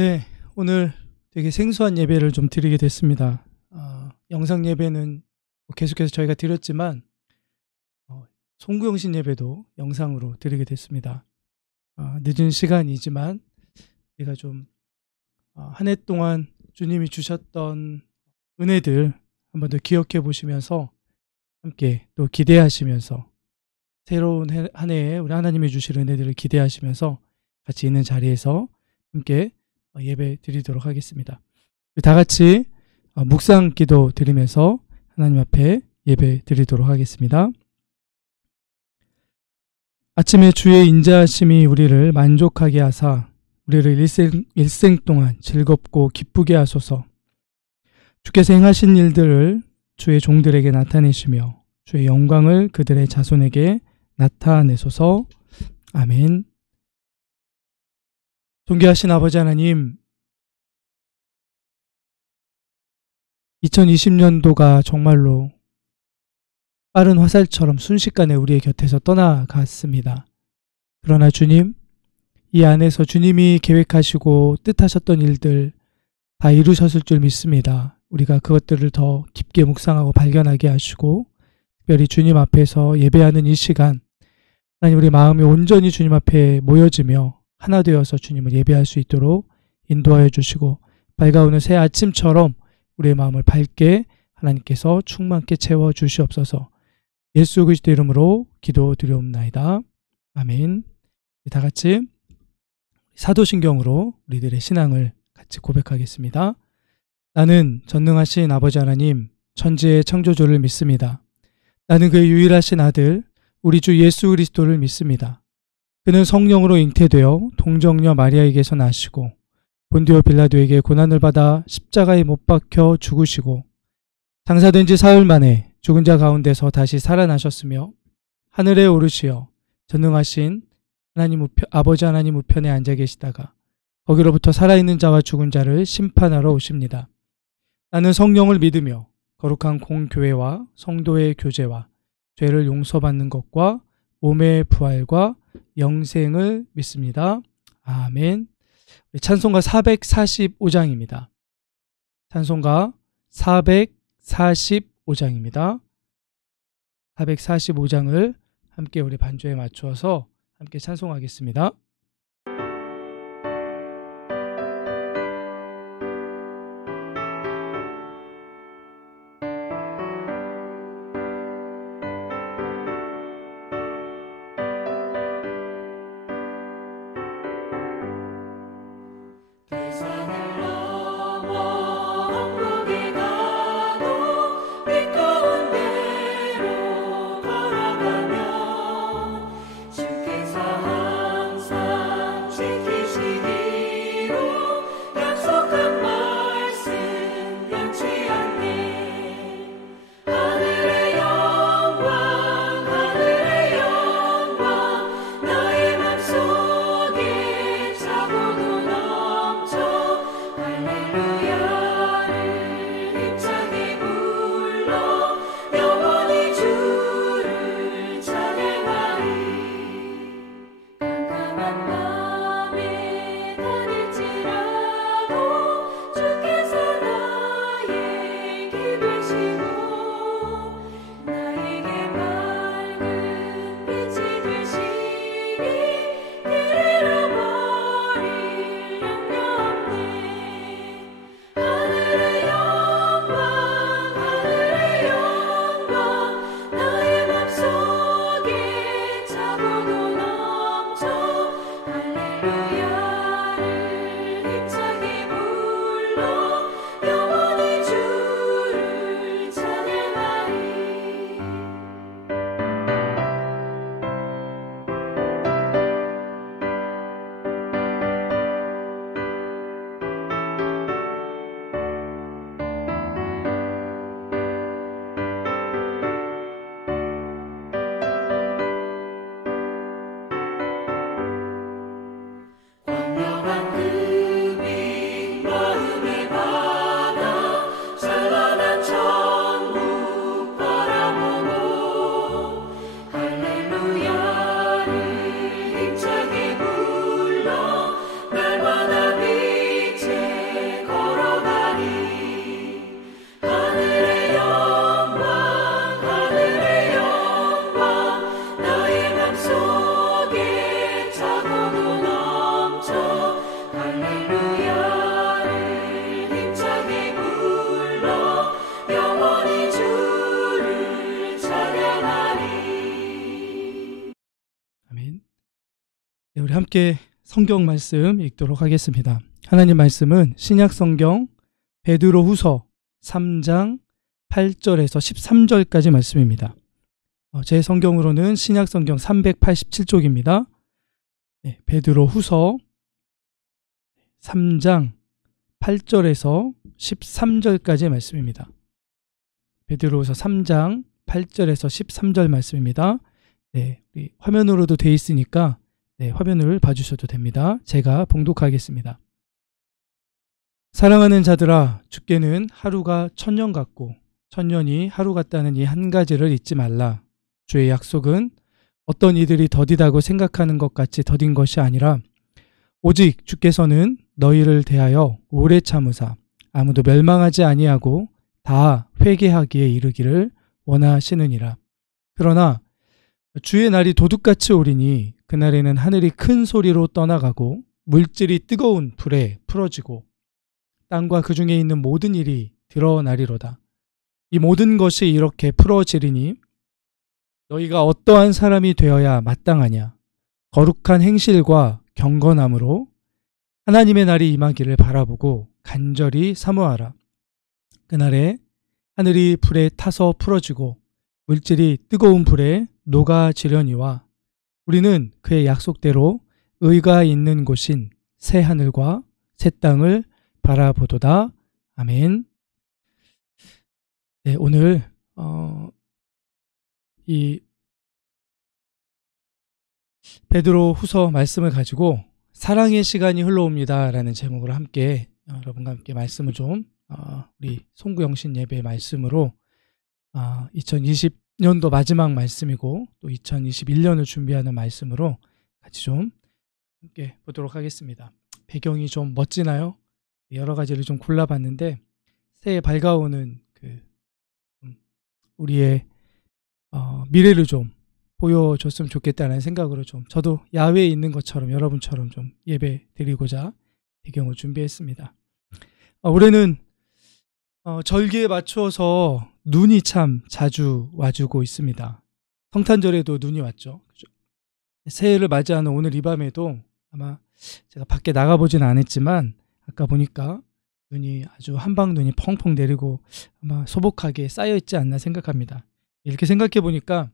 네, 오늘 되게 생소한 예배를 좀 드리게 됐습니다. 영상 예배는 계속해서 저희가 드렸지만 송구영신 예배도 영상으로 드리게 됐습니다. 늦은 시간이지만 우리가 좀 한 해 동안 주님이 주셨던 은혜들 한번 더 기억해 보시면서 함께 또 기대하시면서 새로운 한 해에 우리 하나님이 주실 은혜들을 기대하시면서 같이 있는 자리에서 함께 예배 드리도록 하겠습니다. 다 같이 묵상 기도 드리면서 하나님 앞에 예배 드리도록 하겠습니다. 아침에 주의 인자하심이 우리를 만족하게 하사 우리를 일생 동안 즐겁고 기쁘게 하소서. 주께서 행하신 일들을 주의 종들에게 나타내시며 주의 영광을 그들의 자손에게 나타내소서. 아멘. 존귀하신 아버지 하나님, 2020년도가 정말로 빠른 화살처럼 순식간에 우리의 곁에서 떠나갔습니다. 그러나 주님, 이 안에서 주님이 계획하시고 뜻하셨던 일들 다 이루셨을 줄 믿습니다. 우리가 그것들을 더 깊게 묵상하고 발견하게 하시고, 특별히 주님 앞에서 예배하는 이 시간, 하나님 우리 마음이 온전히 주님 앞에 모여지며 하나 되어서 주님을 예배할 수 있도록 인도하여 주시고, 밝아오는 새 아침처럼 우리의 마음을 밝게 하나님께서 충만케 채워 주시옵소서. 예수 그리스도 이름으로 기도드리옵나이다. 아멘. 다 같이 사도신경으로 우리들의 신앙을 같이 고백하겠습니다. 나는 전능하신 아버지 하나님, 천지의 창조주를 믿습니다. 나는 그의 유일하신 아들 우리 주 예수 그리스도를 믿습니다. 그는 성령으로 잉태되어 동정녀 마리아에게서 나시고 본디오 빌라도에게 고난을 받아 십자가에 못 박혀 죽으시고 장사된 지 사흘 만에 죽은 자 가운데서 다시 살아나셨으며 하늘에 오르시어 전능하신 아버지 하나님 우편에 앉아 계시다가 거기로부터 살아있는 자와 죽은 자를 심판하러 오십니다. 나는 성령을 믿으며 거룩한 공교회와 성도의 교제와 죄를 용서받는 것과 몸의 부활과 영생을 믿습니다. 아멘. 찬송가 445장입니다. 찬송가 445장입니다. 445장을 함께 우리 반주에 맞추어서 함께 찬송하겠습니다. 함께 성경 말씀 읽도록 하겠습니다. 하나님 말씀은 신약 성경 베드로 후서 3장 8절에서 13절까지 말씀입니다. 제 성경으로는 신약 성경 387쪽입니다. 베드로 후서 3장 8절에서 13절까지 말씀입니다. 베드로후서 3장 8절에서 13절 말씀입니다. 우리 화면으로도 되어 있으니까 화면을 봐주셔도 됩니다. 제가 봉독하겠습니다. 사랑하는 자들아, 주께는 하루가 천년 같고 천년이 하루 같다는 이 한 가지를 잊지 말라. 주의 약속은 어떤 이들이 더디다고 생각하는 것 같이 더딘 것이 아니라 오직 주께서는 너희를 대하여 오래 참으사 아무도 멸망하지 아니하고 다 회개하기에 이르기를 원하시느니라. 그러나 주의 날이 도둑같이 오리니 그날에는 하늘이 큰 소리로 떠나가고 물질이 뜨거운 불에 풀어지고 땅과 그 중에 있는 모든 일이 드러나리로다. 이 모든 것이 이렇게 풀어지리니 너희가 어떠한 사람이 되어야 마땅하냐. 거룩한 행실과 경건함으로 하나님의 날이 임하기를 바라보고 간절히 사모하라. 그날에 하늘이 불에 타서 풀어지고 물질이 뜨거운 불에 녹아지려니와 우리는 그의 약속대로 의가 있는 곳인 새 하늘과 새 땅을 바라보도다. 아멘. 오늘 이 베드로 후서 말씀을 가지고 사랑의 시간이 흘러옵니다 라는 제목으로 함께 여러분과 함께 말씀을 좀 우리 송구영신 예배 말씀으로 2020년도 마지막 말씀이고 또 2021년을 준비하는 말씀으로 같이 좀 함께 보도록 하겠습니다. 배경이 좀 멋지나요? 여러 가지를 좀 골라봤는데 새해 밝아오는 우리의 미래를 좀 보여줬으면 좋겠다는 생각으로 좀 저도 야외에 있는 것처럼 여러분처럼 좀 예배 드리고자 배경을 준비했습니다. 올해는 절기에 맞춰서 눈이 참 자주 와주고 있습니다. 성탄절에도 눈이 왔죠. 새해를 맞이하는 오늘 이 밤에도 아마 제가 밖에 나가보진 않았지만 아까 보니까 눈이 아주 한방눈이 펑펑 내리고 아마 소복하게 쌓여있지 않나 생각합니다. 이렇게 생각해 보니까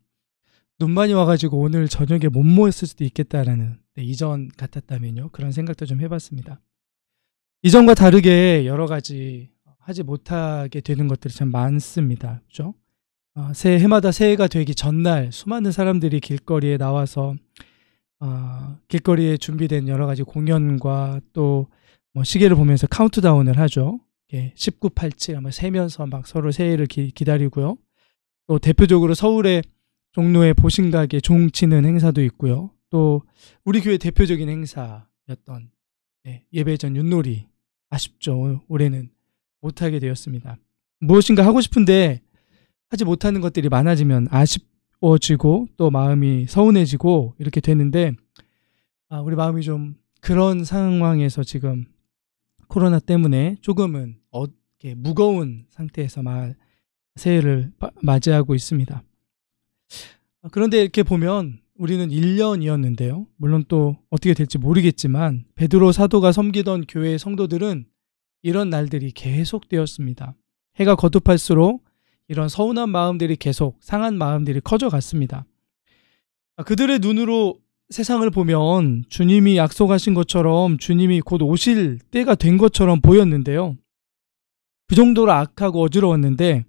눈만이 와가지고 오늘 저녁에 못 모였을 수도 있겠다라는 이전 같았다면요. 그런 생각도 좀 해봤습니다. 이전과 다르게 여러 가지 하지 못하게 되는 것들이 참 많습니다. 그렇죠? 해마다 새해가 되기 전날 수많은 사람들이 길거리에 나와서 길거리에 준비된 여러 가지 공연과 또 시계를 보면서 카운트다운을 하죠. 19, 87 아마 세면서 막 서로 새해를 기다리고요. 또 대표적으로 서울의 종로의 보신각에 종 치는 행사도 있고요. 또 우리 교회 대표적인 행사였던 예배전 윷놀이 아쉽죠. 올해는 못하게 되었습니다. 무엇인가 하고 싶은데 하지 못하는 것들이 많아지면 아쉬워지고 또 마음이 서운해지고 이렇게 되는데 우리 마음이 좀 그런 상황에서 지금 코로나 때문에 조금은 무거운 상태에서 새해를 맞이하고 있습니다. 그런데 이렇게 보면 우리는 1년이었는데요. 물론 또 어떻게 될지 모르겠지만 베드로 사도가 섬기던 교회의 성도들은 이런 날들이 계속되었습니다. 해가 거듭할수록 이런 서운한 마음들이 계속 상한 마음들이 커져갔습니다. 그들의 눈으로 세상을 보면 주님이 약속하신 것처럼 주님이 곧 오실 때가 된 것처럼 보였는데요. 그 정도로 악하고 어지러웠는데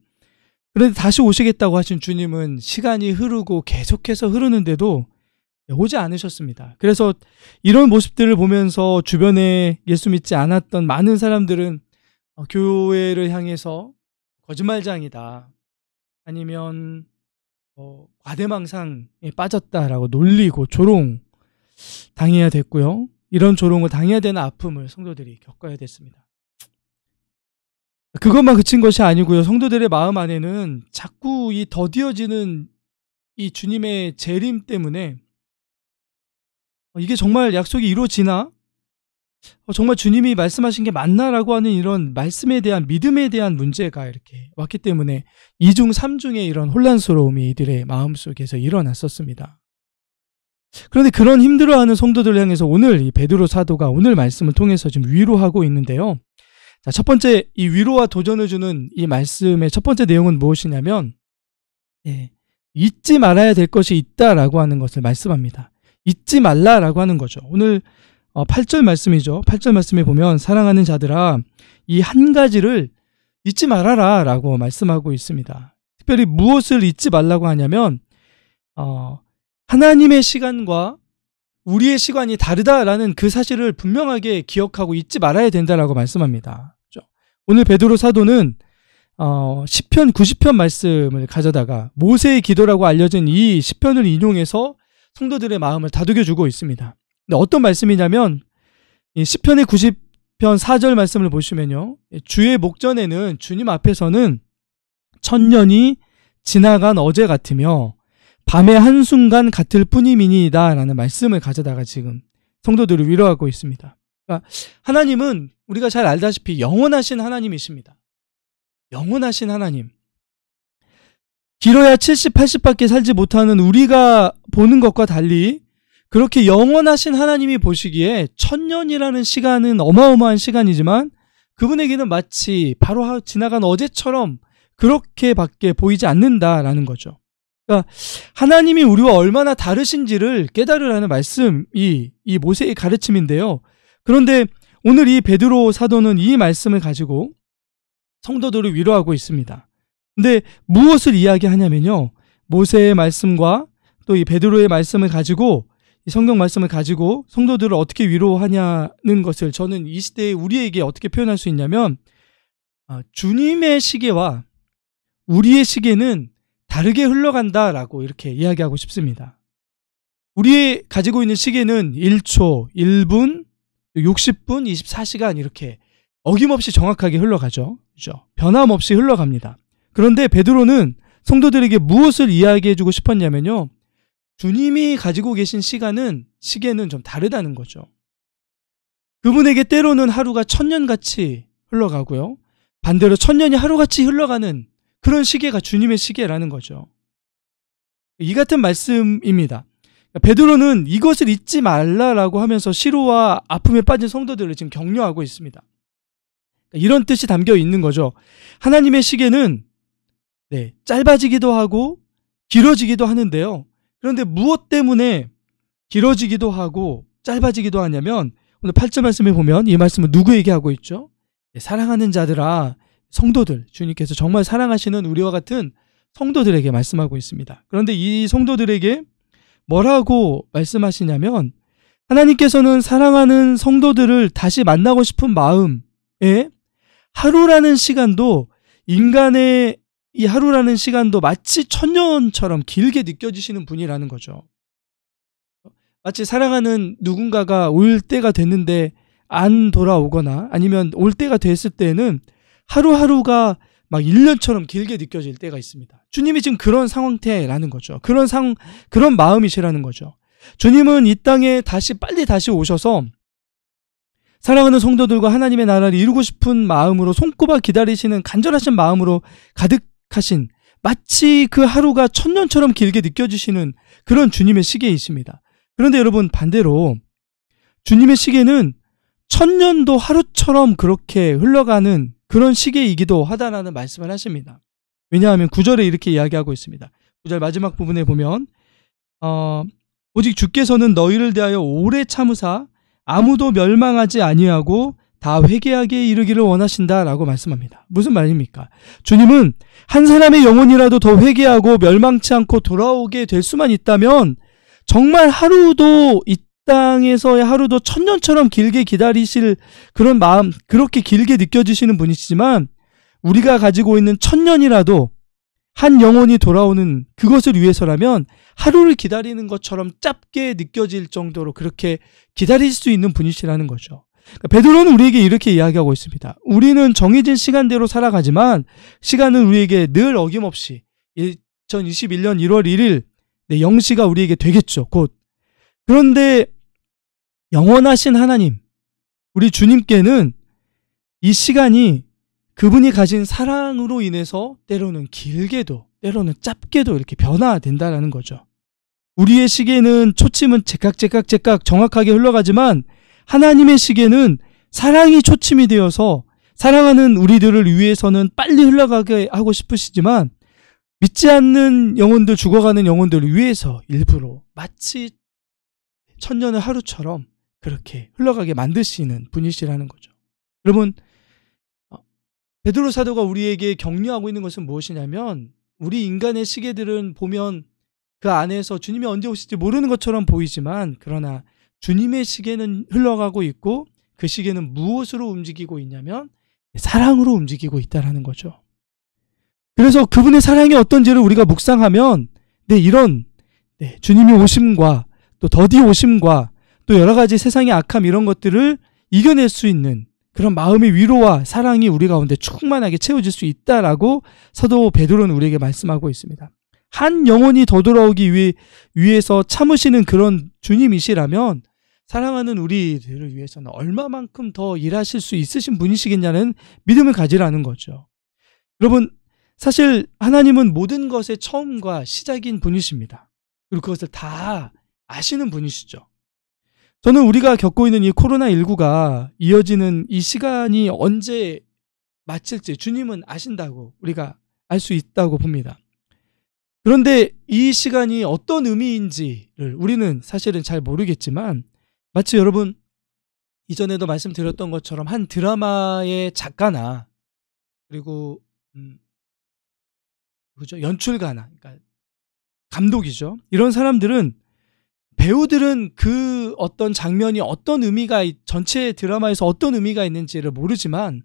그런데 다시 오시겠다고 하신 주님은 시간이 흐르고 계속해서 흐르는데도 오지 않으셨습니다. 그래서 이런 모습들을 보면서 주변에 예수 믿지 않았던 많은 사람들은 교회를 향해서 거짓말장이다 아니면 과대망상에 빠졌다라고 놀리고 조롱 당해야 됐고요. 이런 조롱을 당해야 되는 아픔을 성도들이 겪어야 됐습니다. 그것만 그친 것이 아니고요. 성도들의 마음 안에는 자꾸 이 더디어지는 이 주님의 재림 때문에 이게 정말 약속이 이루어지나? 정말 주님이 말씀하신 게 맞나라고 하는 이런 말씀에 대한 믿음에 대한 문제가 이렇게 왔기 때문에 2중 3중의 이런 혼란스러움이 이들의 마음속에서 일어났었습니다. 그런데 그런 힘들어하는 성도들을 향해서 오늘 이 베드로 사도가 오늘 말씀을 통해서 지금 위로하고 있는데요. 자, 첫 번째 이 위로와 도전을 주는 이 말씀의 첫 번째 내용은 무엇이냐면 잊지 말아야 될 것이 있다라고 하는 것을 말씀합니다. 잊지 말라라고 하는 거죠. 오늘 8절 말씀이죠. 8절 말씀에 보면 사랑하는 자들아 이 한 가지를 잊지 말아라 라고 말씀하고 있습니다. 특별히 무엇을 잊지 말라고 하냐면 하나님의 시간과 우리의 시간이 다르다라는 그 사실을 분명하게 기억하고 잊지 말아야 된다라고 말씀합니다. 오늘 베드로 사도는 시편 90편 말씀을 가져다가 모세의 기도라고 알려진 이 시편을 인용해서 성도들의 마음을 다독여주고 있습니다. 근데 어떤 말씀이냐면 이 시편의 90편 4절 말씀을 보시면요, 주의 목전에는 주님 앞에서는 천년이 지나간 어제 같으며 밤의 한순간 같을 뿐이니이다 라는 말씀을 가져다가 지금 성도들을 위로하고 있습니다. 그러니까 하나님은 우리가 잘 알다시피 영원하신 하나님이십니다. 영원하신 하나님. 길어야 70, 80밖에 살지 못하는 우리가 보는 것과 달리 그렇게 영원하신 하나님이 보시기에 천년이라는 시간은 어마어마한 시간이지만 그분에게는 마치 바로 지나간 어제처럼 그렇게밖에 보이지 않는다라는 거죠. 그러니까 하나님이 우리와 얼마나 다르신지를 깨달으라는 말씀이 이 모세의 가르침인데요. 그런데 오늘 이 베드로 사도는 이 말씀을 가지고 성도들을 위로하고 있습니다. 근데 무엇을 이야기하냐면요, 모세의 말씀과 또 이 베드로의 말씀을 가지고 이 성경 말씀을 가지고 성도들을 어떻게 위로하냐는 것을 저는 이 시대에 우리에게 어떻게 표현할 수 있냐면 주님의 시계와 우리의 시계는 다르게 흘러간다라고 이렇게 이야기하고 싶습니다. 우리 가지고 있는 시계는 1초, 1분, 60분, 24시간 이렇게 어김없이 정확하게 흘러가죠. 그렇죠? 변함없이 흘러갑니다. 그런데 베드로는 성도들에게 무엇을 이야기해주고 싶었냐면요, 주님이 가지고 계신 시계는 좀 다르다는 거죠. 그분에게 때로는 하루가 천년같이 흘러가고요, 반대로 천년이 하루같이 흘러가는 그런 시계가 주님의 시계라는 거죠. 이 같은 말씀입니다. 베드로는 이것을 잊지 말라라고 하면서 시로와 아픔에 빠진 성도들을 지금 격려하고 있습니다. 이런 뜻이 담겨 있는 거죠. 하나님의 시계는 짧아지기도 하고 길어지기도 하는데요. 그런데 무엇 때문에 길어지기도 하고 짧아지기도 하냐면 오늘 8절 말씀에 보면 이 말씀은 누구에게 하고 있죠? 사랑하는 자들아, 성도들, 주님께서 정말 사랑하시는 우리와 같은 성도들에게 말씀하고 있습니다. 그런데 이 성도들에게 뭐라고 말씀하시냐면 하나님께서는 사랑하는 성도들을 다시 만나고 싶은 마음에 하루라는 시간도 인간의 이 하루라는 시간도 마치 천년처럼 길게 느껴지시는 분이라는 거죠. 마치 사랑하는 누군가가 올 때가 됐는데 안 돌아오거나 아니면 올 때가 됐을 때는 하루하루가 막 1년처럼 길게 느껴질 때가 있습니다. 주님이 지금 그런 상태라는 거죠. 그런 마음이시라는 거죠. 주님은 이 땅에 빨리 다시 오셔서 사랑하는 성도들과 하나님의 나라를 이루고 싶은 마음으로 손꼽아 기다리시는 간절하신 마음으로 가득하신, 마치 그 하루가 천년처럼 길게 느껴지시는 그런 주님의 시계이십니다. 그런데 여러분, 반대로 주님의 시계는 천년도 하루처럼 그렇게 흘러가는 그런 시계이기도 하다라는 말씀을 하십니다. 왜냐하면 9절에 이렇게 이야기하고 있습니다. 9절 마지막 부분에 보면 오직 주께서는 너희를 대하여 오래 참으사 아무도 멸망하지 아니하고 다 회개하게 이르기를 원하신다라고 말씀합니다. 무슨 말입니까? 주님은 한 사람의 영혼이라도 더 회개하고 멸망치 않고 돌아오게 될 수만 있다면 정말 하루도 이 땅에서의 하루도 천년처럼 길게 기다리실 그런 마음, 그렇게 길게 느껴지시는 분이시지만 우리가 가지고 있는 천년이라도 한 영혼이 돌아오는 그것을 위해서라면 하루를 기다리는 것처럼 짧게 느껴질 정도로 그렇게 기다릴 수 있는 분이시라는 거죠. 그러니까 베드로는 우리에게 이렇게 이야기하고 있습니다. 우리는 정해진 시간대로 살아가지만 시간은 우리에게 늘 어김없이 2021년 1월 1일 0시가 우리에게 되겠죠, 곧. 그런데 영원하신 하나님, 우리 주님께는 이 시간이 그분이 가진 사랑으로 인해서 때로는 길게도 때로는 짧게도 이렇게 변화된다는 거죠. 우리의 시계는 초침은 제깍제깍 정확하게 흘러가지만 하나님의 시계는 사랑이 초침이 되어서 사랑하는 우리들을 위해서는 빨리 흘러가게 하고 싶으시지만 믿지 않는 영혼들, 죽어가는 영혼들을 위해서 일부러 마치 천년의 하루처럼 그렇게 흘러가게 만드시는 분이시라는 거죠. 여러분, 베드로 사도가 우리에게 격려하고 있는 것은 무엇이냐면 우리 인간의 시계들은 보면 그 안에서 주님이 언제 오실지 모르는 것처럼 보이지만 그러나 주님의 시계는 흘러가고 있고 그 시계는 무엇으로 움직이고 있냐면 사랑으로 움직이고 있다는 거죠. 그래서 그분의 사랑이 어떤지를 우리가 묵상하면 이런 주님이 오심과 또 더디 오심과 또 여러 가지 세상의 악함 이런 것들을 이겨낼 수 있는 그런 마음의 위로와 사랑이 우리 가운데 충만하게 채워질 수 있다라고 사도 베드로는 우리에게 말씀하고 있습니다. 한 영혼이 더 돌아오기 위해서 참으시는 그런 주님이시라면 사랑하는 우리들을 위해서는 얼마만큼 더 일하실 수 있으신 분이시겠냐는 믿음을 가지라는 거죠. 여러분, 사실 하나님은 모든 것의 처음과 시작인 분이십니다. 그리고 그것을 다 아시는 분이시죠. 저는 우리가 겪고 있는 이 코로나19가 이어지는 이 시간이 언제 마칠지 주님은 아신다고 우리가 알 수 있다고 봅니다. 그런데 이 시간이 어떤 의미인지를 우리는 사실은 잘 모르겠지만 마치 여러분 이전에도 말씀드렸던 것처럼 한 드라마의 작가나 그리고 그죠? 연출가나 그러니까 감독이죠. 이런 사람들은 배우들은 그 어떤 장면이 어떤 의미가 전체 드라마에서 어떤 의미가 있는지를 모르지만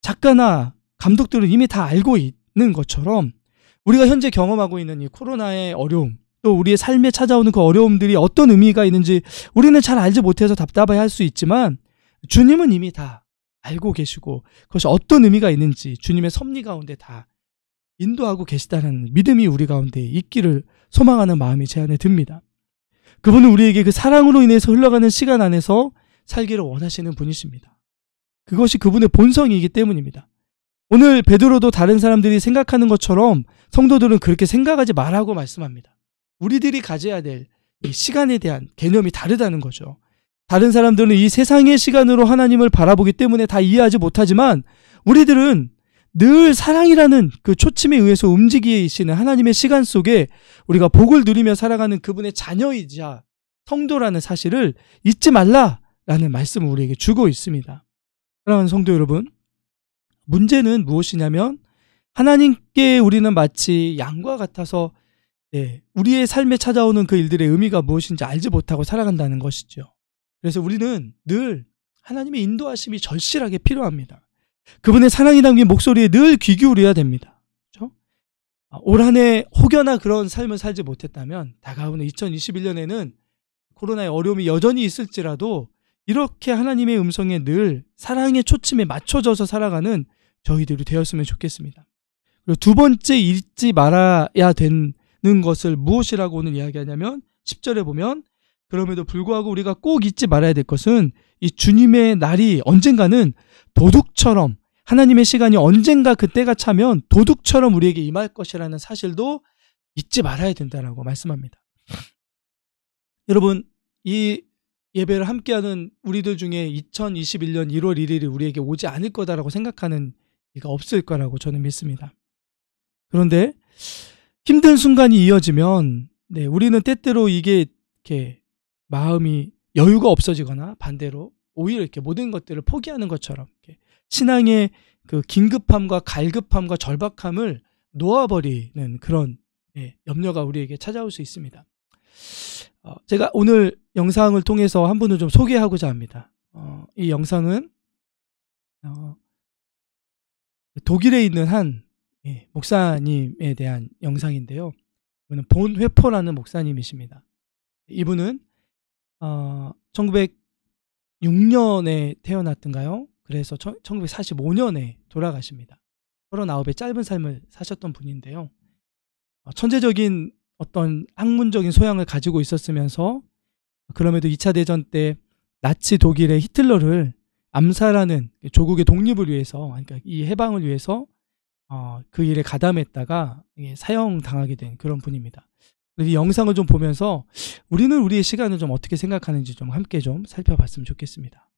작가나 감독들은 이미 다 알고 있는 것처럼 우리가 현재 경험하고 있는 이 코로나의 어려움 또 우리의 삶에 찾아오는 그 어려움들이 어떤 의미가 있는지 우리는 잘 알지 못해서 답답해 할 수 있지만 주님은 이미 다 알고 계시고 그것이 어떤 의미가 있는지 주님의 섭리 가운데 다 인도하고 계시다는 믿음이 우리 가운데 있기를 소망하는 마음이 제 안에 듭니다. 그분은 우리에게 그 사랑으로 인해서 흘러가는 시간 안에서 살기를 원하시는 분이십니다. 그것이 그분의 본성이기 때문입니다. 오늘 베드로도 다른 사람들이 생각하는 것처럼 성도들은 그렇게 생각하지 말라고 말씀합니다. 우리들이 가져야 될 이 시간에 대한 개념이 다르다는 거죠. 다른 사람들은 이 세상의 시간으로 하나님을 바라보기 때문에 다 이해하지 못하지만 우리들은 늘 사랑이라는 그 초침에 의해서 움직이시는 하나님의 시간 속에 우리가 복을 누리며 살아가는 그분의 자녀이자 성도라는 사실을 잊지 말라라는 말씀을 우리에게 주고 있습니다. 사랑하는 성도 여러분, 문제는 무엇이냐면 하나님께 우리는 마치 양과 같아서 우리의 삶에 찾아오는 그 일들의 의미가 무엇인지 알지 못하고 살아간다는 것이죠. 그래서 우리는 늘 하나님의 인도하심이 절실하게 필요합니다. 그분의 사랑이 담긴 목소리에 늘 귀 기울여야 됩니다. 그렇죠? 올 한 해 혹여나 그런 삶을 살지 못했다면 다가오는 2021년에는 코로나의 어려움이 여전히 있을지라도 이렇게 하나님의 음성에 늘 사랑의 초침에 맞춰져서 살아가는 저희들이 되었으면 좋겠습니다. 그리고 두 번째 잊지 말아야 되는 것을 무엇이라고 오늘 이야기하냐면 10절에 보면 그럼에도 불구하고 우리가 꼭 잊지 말아야 될 것은 이 주님의 날이 언젠가는 도둑처럼 하나님의 시간이 언젠가 그때가 차면 도둑처럼 우리에게 임할 것이라는 사실도 잊지 말아야 된다라고 말씀합니다. 여러분, 이 예배를 함께하는 우리들 중에 2021년 1월 1일이 우리에게 오지 않을 거다라고 생각하는 이가 없을 거라고 저는 믿습니다. 그런데 힘든 순간이 이어지면 우리는 때때로 이게 이렇게 마음이 여유가 없어지거나 반대로 오히려 이렇게 모든 것들을 포기하는 것처럼 이렇게 신앙의 그 긴급함과 갈급함과 절박함을 놓아버리는 그런 염려가 우리에게 찾아올 수 있습니다. 제가 오늘 영상을 통해서 한 분을 좀 소개하고자 합니다. 이 영상은 독일에 있는 한 목사님에 대한 영상인데요. 이분은 본 회포라는 목사님이십니다. 이분은 1906년에 태어났던가요? 그래서 1945년에 돌아가십니다. 39의 짧은 삶을 사셨던 분인데요. 천재적인 어떤 학문적인 소양을 가지고 있었으면서 그럼에도 2차 대전 때 나치 독일의 히틀러를 암살하는 조국의 독립을 위해서, 그러니까 이 해방을 위해서 그 일에 가담했다가 사형당하게 된 그런 분입니다. 이 영상을 좀 보면서 우리는 우리의 시간을 좀 어떻게 생각하는지 좀 함께 좀 살펴봤으면 좋겠습니다.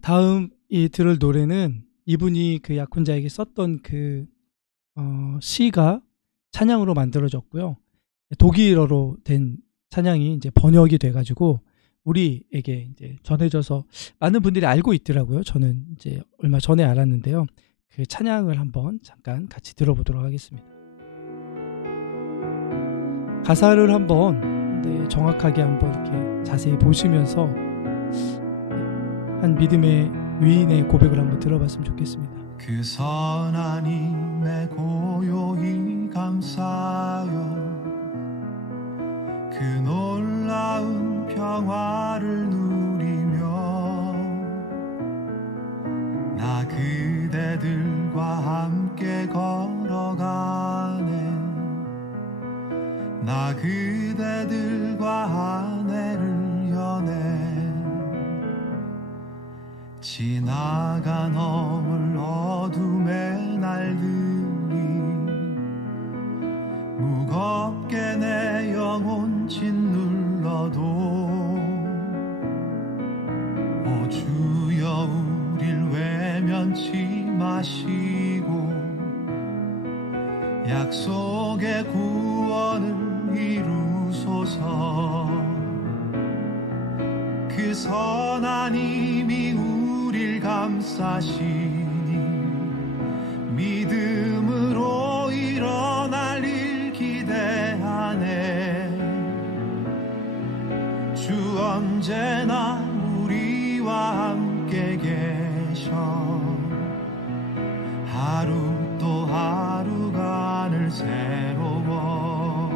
다음 이 들을 노래는 이분이 그 약혼자에게 썼던 그 시가 찬양으로 만들어졌고요. 독일어로 된 찬양이 이제 번역이 돼가지고 우리에게 이제 전해져서 많은 분들이 알고 있더라고요. 저는 이제 얼마 전에 알았는데요. 그 찬양을 한번 잠깐 같이 들어보도록 하겠습니다. 가사를 한번 정확하게 한번 이렇게 자세히 보시면서 한 믿음의 위인의 고백을 한번 들어봤으면 좋겠습니다. 그 선한 힘에 고요히 감사요, 그 놀라운 평화를 누리며 나 그대들과 함께 걸어가네. 나 그대들과 아내를 여네. 지나간 어물 어둠의 날들이 무겁게 내 영혼 짓눌러도 오 주여 우릴 외면치 마시고 약속의 구원을 이루소서. 그 선한 힘이 우릴 감싸시니 믿음으로 일어날 일 기대하네. 주 언제나 우리와 함께 계셔. 하루 또 하루가 늘 새로워.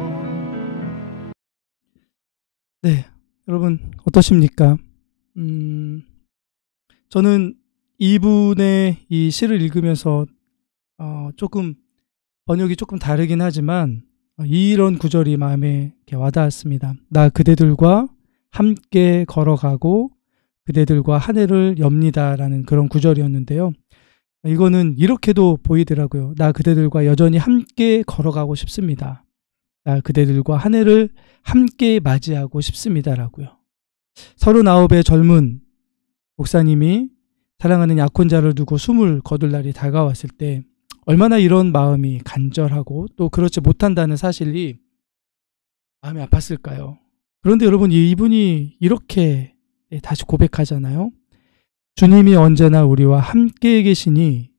네, 여러분 어떠십니까? 저는 이분의 이 시를 읽으면서 조금 번역이 조금 다르긴 하지만 이런 구절이 마음에 이렇게 와닿았습니다. 나 그대들과 함께 걸어가고 그대들과 한 해를 엽니다라는 그런 구절이었는데요. 이거는 이렇게도 보이더라고요. 나 그대들과 여전히 함께 걸어가고 싶습니다. 나 그대들과 한 해를 함께 맞이하고 싶습니다라고요. 39의 젊은 목사님이 사랑하는 약혼자를 두고 숨을 거둘 날이 다가왔을 때 얼마나 이런 마음이 간절하고 또 그렇지 못한다는 사실이 마음이 아팠을까요? 그런데 여러분, 이분이 이렇게 다시 고백하잖아요. 주님이 언제나 우리와 함께 계시니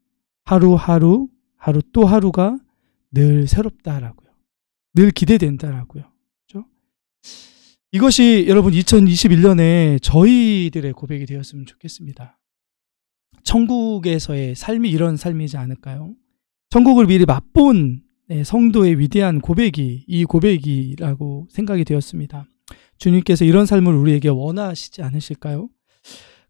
하루하루 하루 또 하루가 늘 새롭다라고요. 늘 기대된다라고요. 그렇죠? 이것이 여러분 2021년에 저희들의 고백이 되었으면 좋겠습니다. 천국에서의 삶이 이런 삶이지 않을까요? 천국을 미리 맛본 성도의 위대한 고백이 이 고백이라고 생각이 되었습니다. 주님께서 이런 삶을 우리에게 원하시지 않으실까요?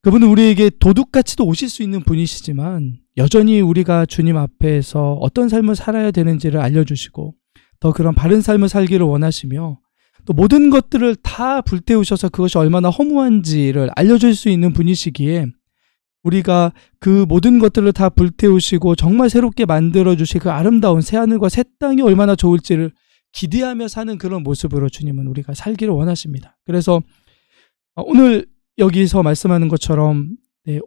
그분은 우리에게 도둑같이도 오실 수 있는 분이시지만 여전히 우리가 주님 앞에서 어떤 삶을 살아야 되는지를 알려주시고 더 그런 바른 삶을 살기를 원하시며 또 모든 것들을 다 불태우셔서 그것이 얼마나 허무한지를 알려줄 수 있는 분이시기에 우리가 그 모든 것들을 다 불태우시고 정말 새롭게 만들어주실 그 아름다운 새하늘과 새 땅이 얼마나 좋을지를 기대하며 사는 그런 모습으로 주님은 우리가 살기를 원하십니다. 그래서 오늘 여기서 말씀하는 것처럼, 네,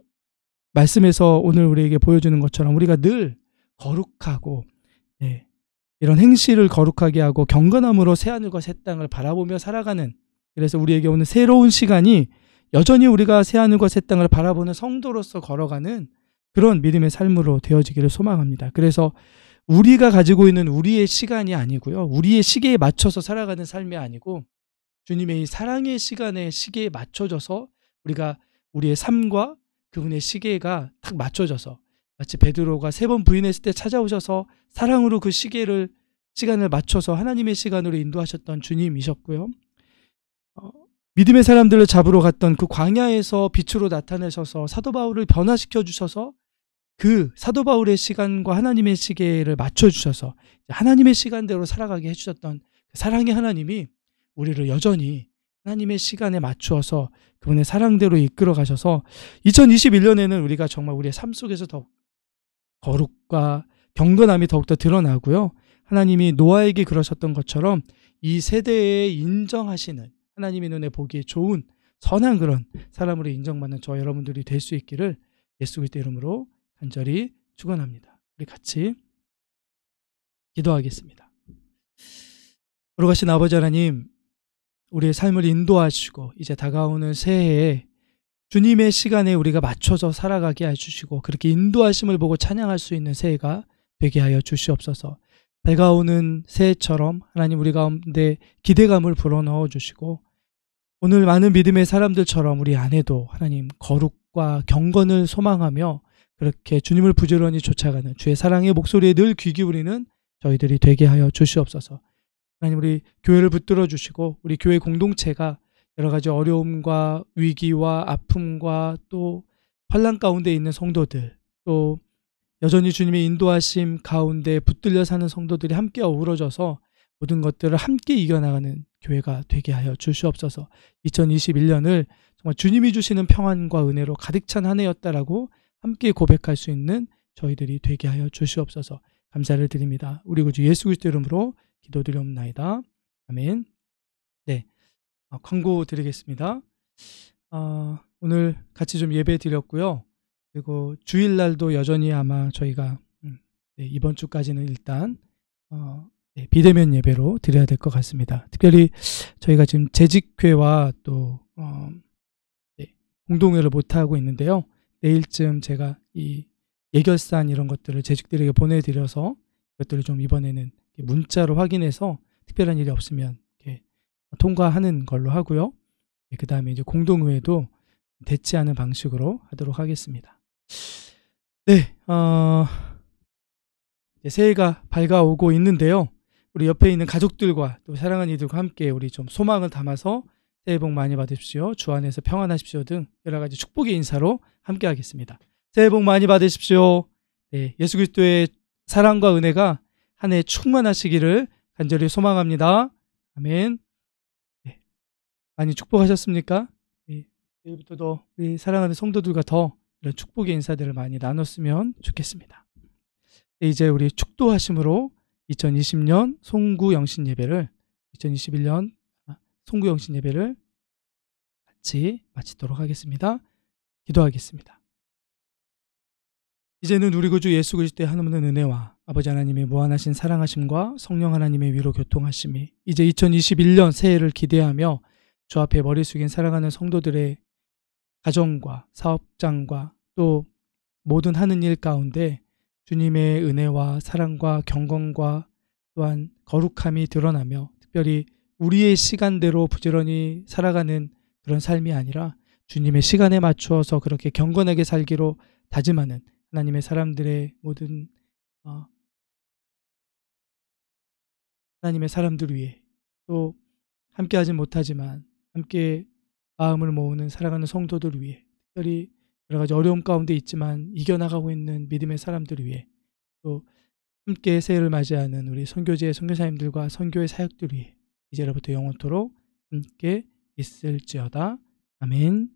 말씀에서 오늘 우리에게 보여주는 것처럼 우리가 늘 거룩하고, 네, 이런 행실을 거룩하게 하고 경건함으로 새하늘과 새 땅을 바라보며 살아가는, 그래서 우리에게 오는 새로운 시간이 여전히 우리가 새하늘과 새 땅을 바라보는 성도로서 걸어가는 그런 믿음의 삶으로 되어지기를 소망합니다. 그래서 우리가 가지고 있는 우리의 시간이 아니고요, 우리의 시계에 맞춰서 살아가는 삶이 아니고 주님의 이 사랑의 시계에 맞춰져서 우리가 우리의 삶과 그분의 시계가 딱 맞춰져서, 마치 베드로가 3번 부인했을 때 찾아오셔서 사랑으로 그 시간을 맞춰서 하나님의 시간으로 인도하셨던 주님이셨고요. 믿음의 사람들을 잡으러 갔던 그 광야에서 빛으로 나타나셔서 사도 바울을 변화시켜 주셔서 그 사도 바울의 시간과 하나님의 시계를 맞춰주셔서 하나님의 시간대로 살아가게 해주셨던 사랑의 하나님이 우리를 여전히 하나님의 시간에 맞추어서 그분의 사랑대로 이끌어 가셔서 2021년에는 우리가 정말 우리의 삶 속에서 더 거룩과 경건함이 더욱더 드러나고요, 하나님이 노아에게 그러셨던 것처럼 이 세대에 인정하시는, 하나님의 눈에 보기에 좋은 선한 그런 사람으로 인정받는 저 여러분들이 될 수 있기를 예수 그리스도 이름으로 간절히 축원합니다. 우리 같이 기도하겠습니다. 거룩하신 아버지 하나님, 우리의 삶을 인도하시고 이제 다가오는 새해에 주님의 시간에 우리가 맞춰서 살아가게 해주시고 그렇게 인도하심을 보고 찬양할 수 있는 새해가 되게 하여 주시옵소서. 밝아오는 새해처럼 하나님 우리 가운데 기대감을 불어넣어 주시고 오늘 많은 믿음의 사람들처럼 우리 안에도 하나님 거룩과 경건을 소망하며 그렇게 주님을 부지런히 쫓아가는 주의 사랑의 목소리에 늘 귀 기울이는 저희들이 되게 하여 주시옵소서. 하나님 우리 교회를 붙들어 주시고 우리 교회 공동체가 여러 가지 어려움과 위기와 아픔과 또 환난 가운데 있는 성도들, 또 여전히 주님의 인도하심 가운데 붙들려 사는 성도들이 함께 어우러져서 모든 것들을 함께 이겨나가는 교회가 되게 하여 주시옵소서. 2021년을 정말 주님이 주시는 평안과 은혜로 가득 찬 한 해였다라고 함께 고백할 수 있는 저희들이 되게 하여 주시옵소서. 감사를 드립니다. 우리 구주 예수 그리스도 이름으로 기도드리옵나이다. 아멘. 네, 광고 드리겠습니다. 오늘 같이 좀 예배 드렸고요. 그리고 주일날도 여전히 아마 저희가 이번 주까지는 일단 비대면 예배로 드려야 될 것 같습니다. 특별히 저희가 지금 재직회와 또 공동회를 못하고 있는데요. 내일쯤 제가 이 예결산 이런 것들을 재직들에게 보내드려서 그것들을 좀 이번에는 문자로 확인해서 특별한 일이 없으면 이렇게 통과하는 걸로 하고요. 그 다음에 이제 공동회도 대치하는 방식으로 하도록 하겠습니다. 네, 이제 새해가 밝아오고 있는데요. 우리 옆에 있는 가족들과 또 사랑하는 이들과 함께 우리 좀 소망을 담아서 새해 복 많이 받으십시오, 주 안에서 평안하십시오 등 여러 가지 축복의 인사로 함께 하겠습니다. 새해 복 많이 받으십시오. 네, 예수 그리스도의 사랑과 은혜가 한 해 충만하시기를 간절히 소망합니다. 아멘. 네, 많이 축복하셨습니까? 내일부터도 우리 사랑하는 성도들과 더 이런 축복의 인사들을 많이 나눴으면 좋겠습니다. 네, 이제 우리 축도하심으로 2020년 송구 영신 예배를 2021년 송구 영신 예배를 같이 마치도록 하겠습니다. 기도하겠습니다. 이제는 우리 구주 예수 그리스도의 하나님의 은혜와 아버지 하나님의 무한하신 사랑하심과 성령 하나님의 위로 교통하심이 이제 2021년 새해를 기대하며 주 앞에 머리 숙인 사랑하는 성도들의 가정과 사업장과 또 모든 하는 일 가운데 주님의 은혜와 사랑과 경건과 또한 거룩함이 드러나며 특별히 우리의 시간대로 부지런히 살아가는 그런 삶이 아니라 주님의 시간에 맞추어서 그렇게 경건하게 살기로 다짐하는 하나님의 사람들의 모든 하나님의 사람들 위해 또 함께하지 못하지만 함께 마음을 모으는 사랑하는 성도들 위해 특별히 여러 가지 어려움 가운데 있지만 이겨나가고 있는 믿음의 사람들 위해 또 함께 새해를 맞이하는 우리 선교지의 선교사님들과 선교의 사역들 위해 이제로부터 영원토록 함께 있을지어다. 아멘.